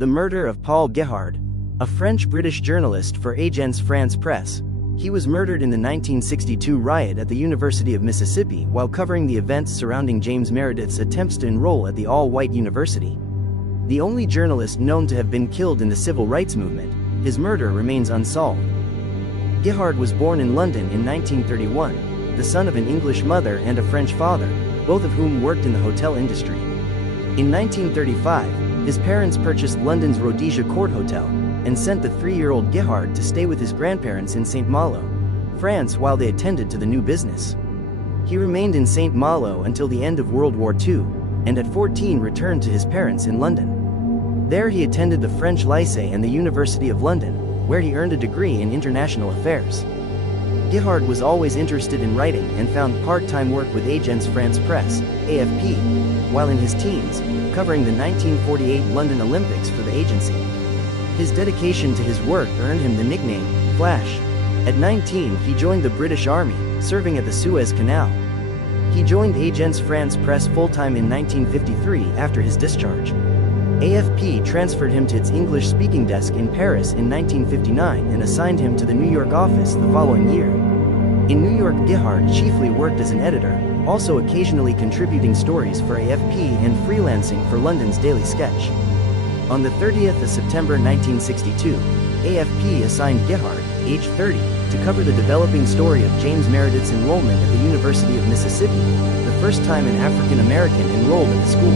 The murder of Paul Guihard, a French-British journalist for Agence France Presse. He was murdered in the 1962 riot at the University of Mississippi while covering the events surrounding James Meredith's attempts to enroll at the all-white university. The only journalist known to have been killed in the civil rights movement, his murder remains unsolved. Guihard was born in London in 1931, the son of an English mother and a French father, both of whom worked in the hotel industry. In 1935, his parents purchased London's Rhodesia Court Hotel and sent the 3-year-old Guihard to stay with his grandparents in St. Malo, France while they attended to the new business. He remained in St. Malo until the end of World War II, and at 14 returned to his parents in London. There he attended the French Lycée and the University of London, where he earned a degree in international affairs. Guihard was always interested in writing and found part-time work with Agence France Presse, AFP, while in his teens, covering the 1948 London Olympics for the agency. His dedication to his work earned him the nickname, Flash. At 19 he joined the British Army, serving at the Suez Canal. He joined Agence France Presse full-time in 1953 after his discharge. AFP transferred him to its English-speaking desk in Paris in 1959 and assigned him to the New York office the following year. In New York, Guihard chiefly worked as an editor, also occasionally contributing stories for AFP and freelancing for London's Daily Sketch. On the 30th of September 1962, AFP assigned Guihard, age 30, to cover the developing story of James Meredith's enrollment at the University of Mississippi, the first time an African American enrolled at the school.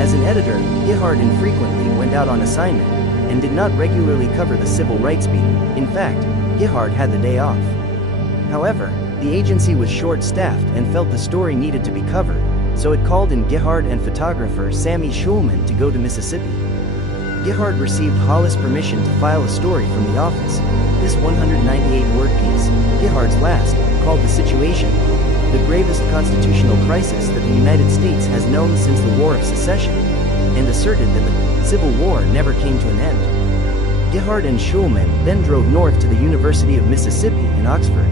As an editor, Guihard infrequently went out on assignment, and did not regularly cover the civil rights beat. In fact, Guihard had the day off. However, the agency was short-staffed and felt the story needed to be covered, so it called in Guihard and photographer Sammy Schulman to go to Mississippi. Guihard received Hollis' permission to file a story from the office. This 198-word piece, Guihard's last, called The Situation, the gravest constitutional crisis that the United States has known since the War of Secession, and asserted that the Civil War never came to an end. Guihard and Schulman then drove north to the University of Mississippi in Oxford.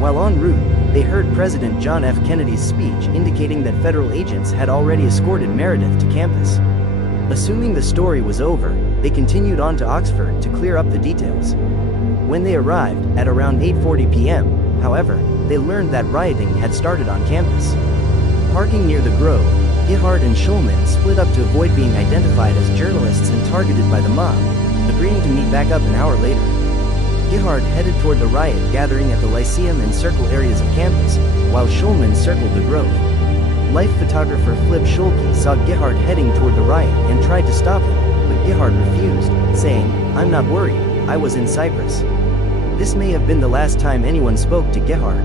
While en route, they heard President John F. Kennedy's speech indicating that federal agents had already escorted Meredith to campus. Assuming the story was over, they continued on to Oxford to clear up the details. When they arrived, at around 8:40 p.m., however, they learned that rioting had started on campus. Parking near the Grove, Guihard and Schulman split up to avoid being identified as journalists and targeted by the mob, agreeing to meet back up an hour later. Guihard headed toward the riot gathering at the Lyceum and Circle areas of campus, while Schulman circled the Grove. Life photographer Flip Schulke saw Guihard heading toward the riot and tried to stop him, but Guihard refused, saying, "I'm not worried, I was in Cyprus." This may have been the last time anyone spoke to Guihard.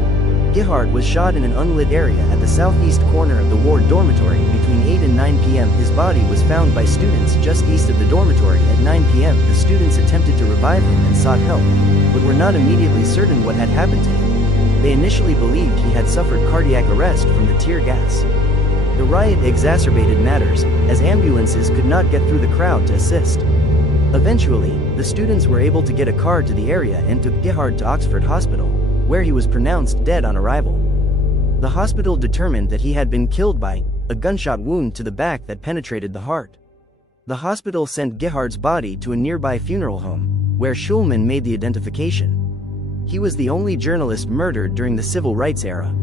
Guihard was shot in an unlit area at the southeast corner of the ward dormitory between 8 and 9 p.m. His body was found by students just east of the dormitory at 9 p.m. The students attempted to revive him and sought help, but were not immediately certain what had happened to him. They initially believed he had suffered cardiac arrest from the tear gas. The riot exacerbated matters, as ambulances could not get through the crowd to assist. Eventually, the students were able to get a car to the area and took Guihard to Oxford Hospital, where he was pronounced dead on arrival. The hospital determined that he had been killed by a gunshot wound to the back that penetrated the heart. The hospital sent Guihard's body to a nearby funeral home, where Schulman made the identification. He was the only journalist murdered during the civil rights era.